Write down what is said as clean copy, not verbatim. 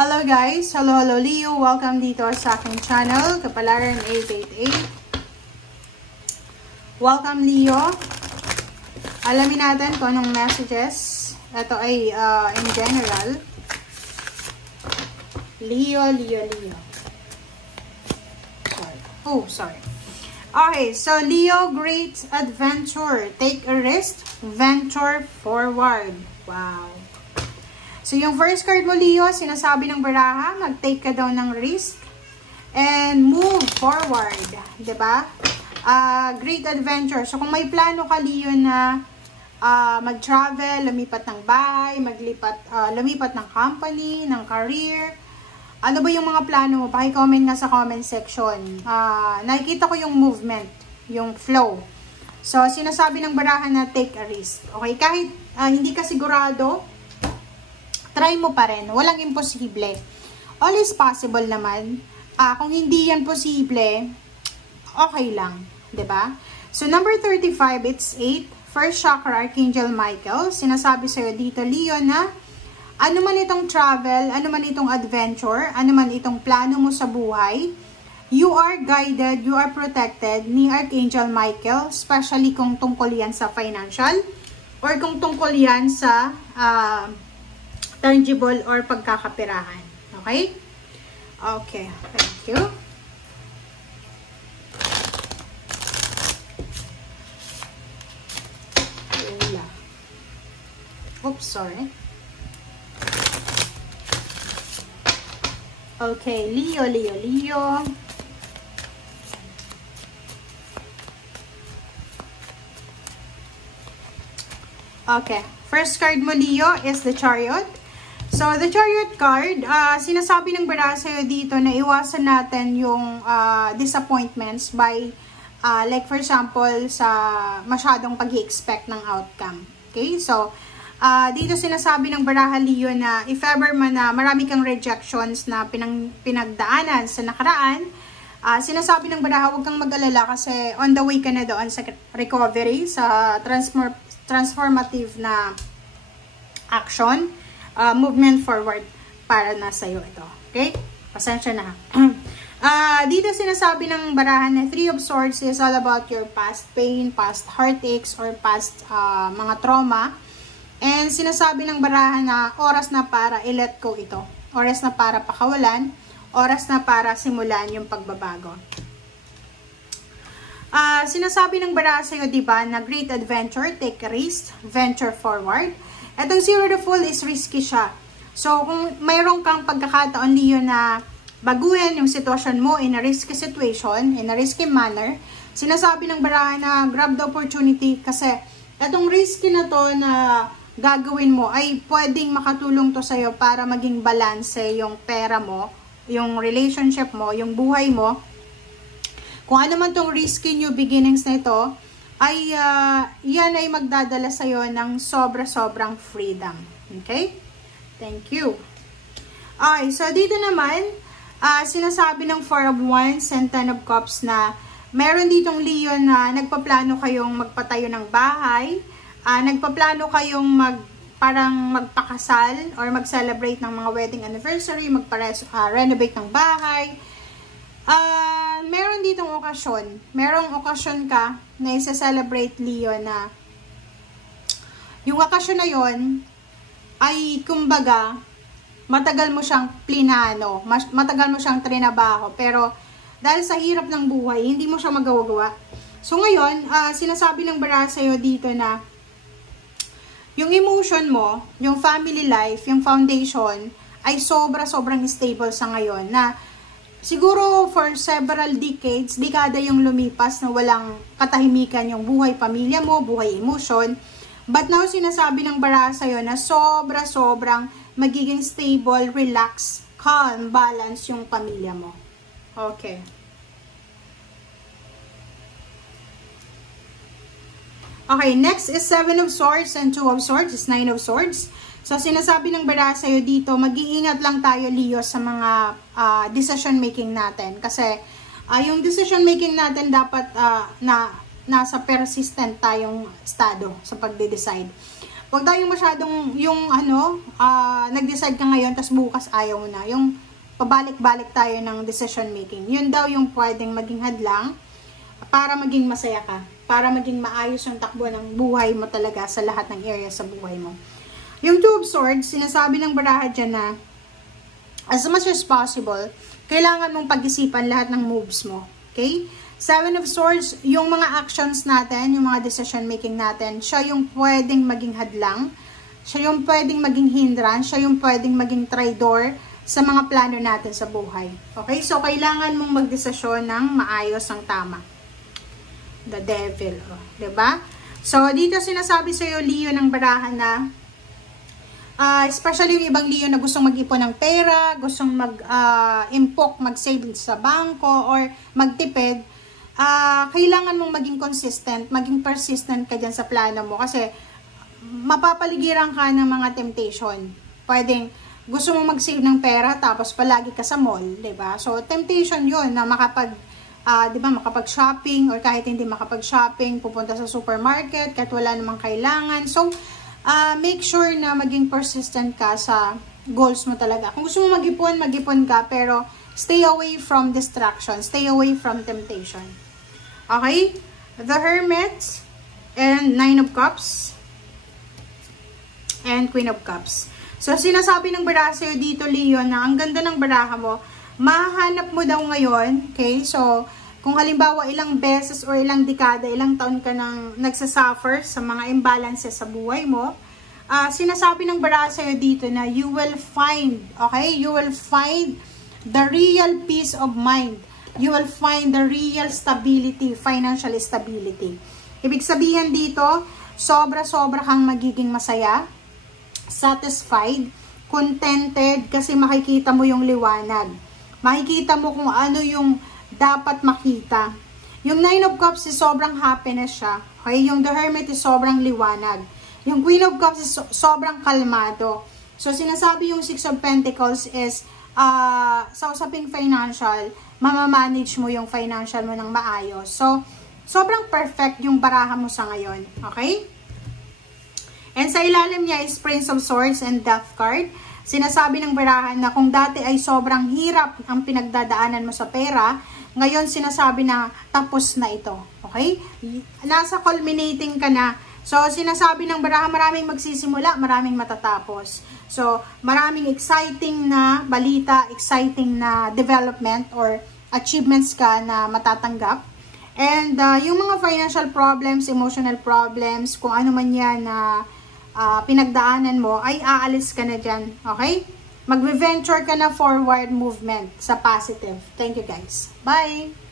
Hello guys! Hello Leo! Welcome dito sa aking channel, Kapalaran 888. Welcome Leo! Alamin natin kung anong messages. Ito ay in general. Leo. Sorry. Okay, so Leo, great adventure. Take a risk, venture forward. Wow. So, yung first card mo, Leo, sinasabi ng baraha, mag-take ka daw ng risk and move forward. Diba? Great adventure. So, kung may plano ka, Leo, na mag-travel, lumipat ng bahay, lumipat ng company, ng career, ano ba yung mga plano mo? Paki-comment nga sa comment section. Nakikita ko yung movement, yung flow. So, sinasabi ng baraha na take a risk. Okay? Kahit hindi ka sigurado, try mo pa rin. Walang imposible. All is possible naman. Kung hindi yan posible, okay lang. 'Di ba? So, number 35, it's 8. First chakra, Archangel Michael. Sinasabi sa'yo dito, Leo, na ano man itong travel, ano man itong adventure, ano man itong plano mo sa buhay, you are guided, you are protected ni Archangel Michael, especially kung tungkol yan sa financial, or kung tungkol yan sa tangible or pagkakapirahan. Okay? Okay. Thank you. Oops, sorry. Okay, Leo. Okay. First card mo, Leo, is the Chariot. So, the Chariot card, sinasabi ng baraha sa'yo dito na iwasan natin yung disappointments by, like for example, sa masyadong pag-i-expect ng outcome. Okay? So, dito sinasabi ng baraha, Leo, na if ever man na marami kang rejections na pinagdaanan sa nakaraan, sinasabi ng baraha, huwag kang mag-alala kasi on the way ka na doon sa recovery, sa transformative na action. Movement forward para na sa'yo ito. Okay? Pasensya na. Dito sinasabi ng barahan na Three of Swords is all about your past pain, past heartaches, or past mga trauma. And sinasabi ng barahan na oras na para i-let go ito. Oras na para pakawalan. Oras na para simulan yung pagbabago. Sinasabi ng baraha sa'yo, diba, na great adventure, take a risk, venture forward. Itong Zero the Fool is risky siya. So, kung mayroon kang pagkakataon, Leo, na baguhin yung sitwasyon mo in a risky situation, in a risky manner, sinasabi ng baraha na grab the opportunity kasi itong risky na to na gagawin mo ay pwedeng makatulong to sa'yo para maging balance yung pera mo, yung relationship mo, yung buhay mo. Kung ano man tong risky new beginnings na ito, ay yan ay magdadala sa'yo ng sobra-sobrang freedom. Okay? Thank you. Okay, so dito naman, sinasabi ng Four of Wands and Ten of Cups na meron ditong Leo na nagpaplano kayong magpatayo ng bahay, nagpaplano kayong parang magpakasal or mag-celebrate ng mga wedding anniversary, renovate ng bahay. Meron ditong okasyon. Merong okasyon ka na isa-celebrate, Leo, na yung okasyon na yon ay kumbaga matagal mo siyang plinano, matagal mo siyang trinabaho, pero dahil sa hirap ng buhay, hindi mo siya magawa-gawa. So ngayon, sinasabi ng baraha sa'yo dito na yung emotion mo, yung family life, yung foundation ay sobrang stable sa ngayon na siguro for several decades, dekada yung lumipas na walang katahimikan yung buhay pamilya mo, buhay emotion. But now, sinasabi ng baraha sa'yo na sobrang magiging stable, relax, calm, balance yung pamilya mo. Okay. Okay, next is Seven of Swords and Two of Swords is Nine of Swords. So, sinasabi ng baraha sa'yo dito, mag-iingat lang tayo, Leo, sa mga decision making natin. Kasi, yung decision making natin dapat nasa persistent tayong estado sa pagde-decide. Huwag daw yung masyadong, yung nag-decide ka ngayon, tas bukas ayaw mo na. Yung pabalik-balik tayo ng decision making. Yun daw yung pwedeng maging hadlang para maging masaya ka. Para maging maayos yung takbo ng buhay mo talaga sa lahat ng area sa buhay mo. Yung Two of Swords, sinasabi ng baraha dyan na as much as possible, kailangan mong pag-isipan lahat ng moves mo. Okay? Seven of Swords, yung mga actions natin, yung mga decision making natin, siya yung pwedeng maging hadlang, siya yung pwedeng maging hindrance, siya yung pwedeng maging traidor sa mga plano natin sa buhay. Okay? So, kailangan mong magdesisyon ng maayos ang tama. The Devil. Diba? So, dito sinasabi sa'yo, Leo, ng baraha na especially yung ibang Leo na gustong mag-ipon ng pera, gustong mag-impok, mag-save sa bangko, or magtipid, kailangan mong maging consistent, maging persistent ka dyan sa plano mo kasi mapapaligiran ka ng mga temptation. Pwedeng gusto mong mag-save ng pera tapos palagi ka sa mall, 'di ba? So temptation 'yun na makapag-shopping or kahit hindi makapag-shopping, pupunta sa supermarket kahit wala namang kailangan. So make sure na maging persistent ka sa goals mo talaga. Kung gusto mo mag-ipon ka, pero stay away from distraction, stay away from temptation. Okay? The Hermit and Nine of Cups and Queen of Cups. So, sinasabi ng baraha sa'yo dito, Leo, na ang ganda ng baraha mo, mahanap mo daw ngayon, okay? So, kung halimbawa ilang beses or ilang dekada, ilang taon ka nang nagsasuffer sa mga imbalances sa buhay mo, sinasabi ng baraha sa'yo dito na you will find, okay? You will find the real peace of mind. You will find the real stability, financial stability. Ibig sabihin dito, sobra-sobra kang magiging masaya, satisfied, contented, kasi makikita mo yung liwanag. Makikita mo kung ano yung dapat makita. Yung Nine of Cups is sobrang happiness siya. Okay? Yung The Hermit is sobrang liwanag. Yung Queen of Cups is sobrang kalmado. So, sinasabi yung Six of Pentacles is sa usaping financial, mamamanage mo yung financial mo ng maayos. So, sobrang perfect yung baraha mo sa ngayon. Okay? And sa ilalim niya is Prince of Swords and Death card. Sinasabi ng baraha na kung dati ay sobrang hirap ang pinagdadaanan mo sa pera, ngayon sinasabi na tapos na ito. Okay? Nasa culminating ka na. So, sinasabi ng baraha, maraming magsisimula, maraming matatapos. So, maraming exciting na balita, exciting na development or achievements ka na matatanggap. And yung mga financial problems, emotional problems, kung ano man yan na pinagdaanan mo, ay aalis ka na dyan. Okay? Mag-venture ka na forward movement sa positive. Thank you guys. Bye!